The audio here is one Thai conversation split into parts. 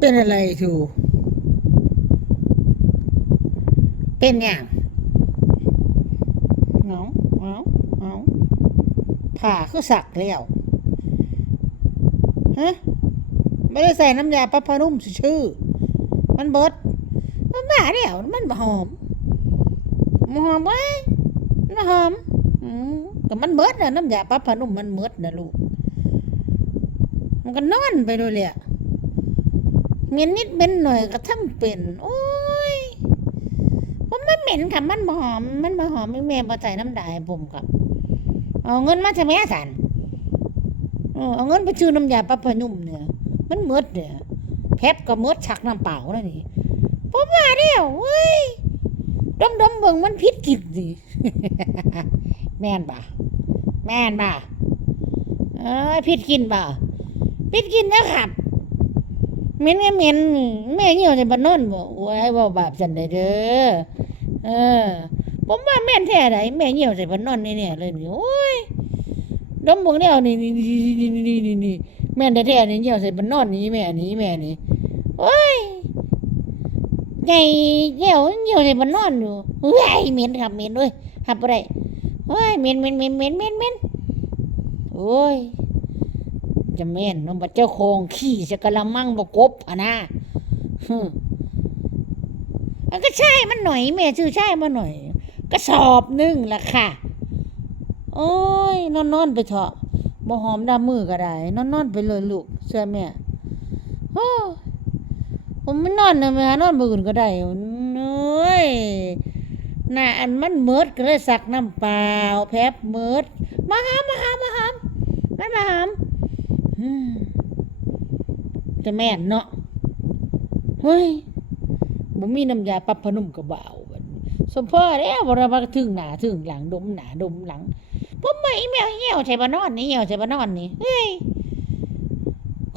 เป็นอะไรทูเป็นอย่างเอาเอาเอาผ่าคือสักแล้วฮะไม่ได้ใส่น้ำยาปรับผ้านุ่มชื่อ มันเบิดมันบ้าเดียวมันหอมมันหอมไว้ยมันหอมอืมก็มันเบิดน่ะน้ำยาปรับผ้านุ่มมันเบิดนะลูก มันก็นอนไปเลยเลยอะ เหม็นนิดเหม็นหน่อยก็ทั้งเป็น โอ้ยผมไม่เหม็นค่ะมันบ่หอม มันบ่หอมไม่แม่บ่ใส่น้ำดายผมครับเอาเงินมาใช่ไหมสันเออเอาเงินไปซื้อน้ำยาปรับผ้านุ่มเนี่ย มันเมดเนี่ยแพบก็เมดชักน้ำเปล่าแล้วนี่ผมว่าเดียวเว้ยดมดมเบิ่งมันพิษกินสิแม่นบ่ะแม่นบ่ะเอ้ยพิษกินบ่ะปิดกินนะครับ เม็นก็เม็นแม่เหี่ยวในบ้านนอนบ่โอ้ยบ่บาปสันได้เด้อเออผมว่าแม่นแท้ไหนแม่เหี่ยวใส่บ้านนอนนี่เนี่ยเลยนี่โอ้ยดมเบิ่งแนวนี่นี่นี่นี่นี่นี่นี่แม่นแท้ๆนี่เหี่ยวใส่บ้านนอนนี่แม่นี่แม่นี่โอ้ยใหญ่เหี่ยวเหี่ยวใส่บ้านนอนอยู่เฮ้ยเม็นครับเม็นด้วยหับบ่ได้โอ้ยเม็นเม็นเม็นเม็นเม็นเม็นโอ้ย จะแม่นน้องบัดเจ้าโคงขี้จะกะละมังบกบอะนะฮึอันก็ใช่มันหน่อยแม่ชื่อใช่มาหน่อย ก็สอบหนึ่งละค่ะ โอ้ยนอนนอนไปเถอะบ่หอมดามือก็ได้นอนนอนไปเลยลูกเชื่อแม่โอ้ผมไม่นอนนะแม่นอนมืออื่นก็ได้เอ้ยน่ะอันมันเมิดก็เลยสักน้ำเปล่าแพบเมิดมาหามมาหามมาหามมันมาหาม จะแม่นเนาะเฮ้ยบ่มีน้ำยาปรับผ้านุ่มกระเบาบัดสมพ่อแล้วบ่ระบาถึงหน้าถึงหลังดมหน้าดมหลังผมไม่แมวเหี่ยวใส่บ่นอนนี่เหี่ยวใส่บ่นอนนี่เฮ้ย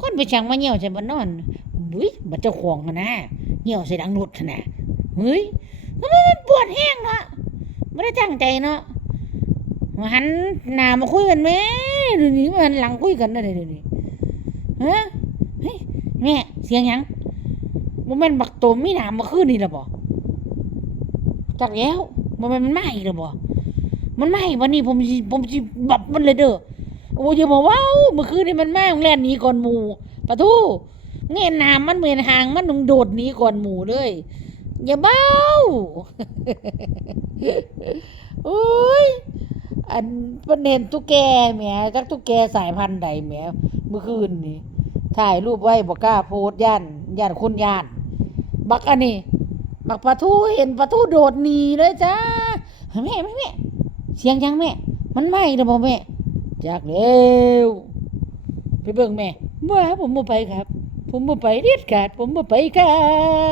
คนไปช่างมาเหี่ยวใส่บ่นอนบุ้ยบัดเจ้าของนะเหี่ยวใส่ดังรถนะเฮ้ยมันมันปวดแห้งเนาะบ่ได้ตั้งใจเนาะมาหันหน้ามาคุยกันแม่เดี๋ยวนี้มันหลังคุยกันนะเดี๋ยวนี้ ฮะเฮ้ยแม่เสียงยังบ่แม่นบักโตมมีหนามมาคืนนี่ล่ะบ่จักแล้วบ่แม่นมันมาอีกล่ะบ่มันมาอีกวันนี้ผมสิผมสิบับมันเลยเด้อโอ้ยอย่าบอกว้าวเมื่อคืนนี่มันมาแล่นหนีก่อนหมู่ปะทูเงี้ยนามมันเหมือนหางมันต้องโดดหนีก่อนหมู่เลยอย่าเบ้าโอ้ยอันประเด็นตุ๊กแกแหมจักตุ๊กแกสายพันธุ์ใดแหมเมื่อคืนนี่ ถ่ายรูปไว้บอกกล้าโพสย่านย่านคุณย่าน บักอันนี้ บักปลาทูเห็นปลาทูโดดหนีเลยจ้าแม่แม่แม่เสียงยังแม่ มันไหม้นะบ่แม่จากเร็วไปเบิ่งแม่ว่าผมบ่ไปครับ ผมบ่ไปเด็ดขาดผมบ่ไปครับ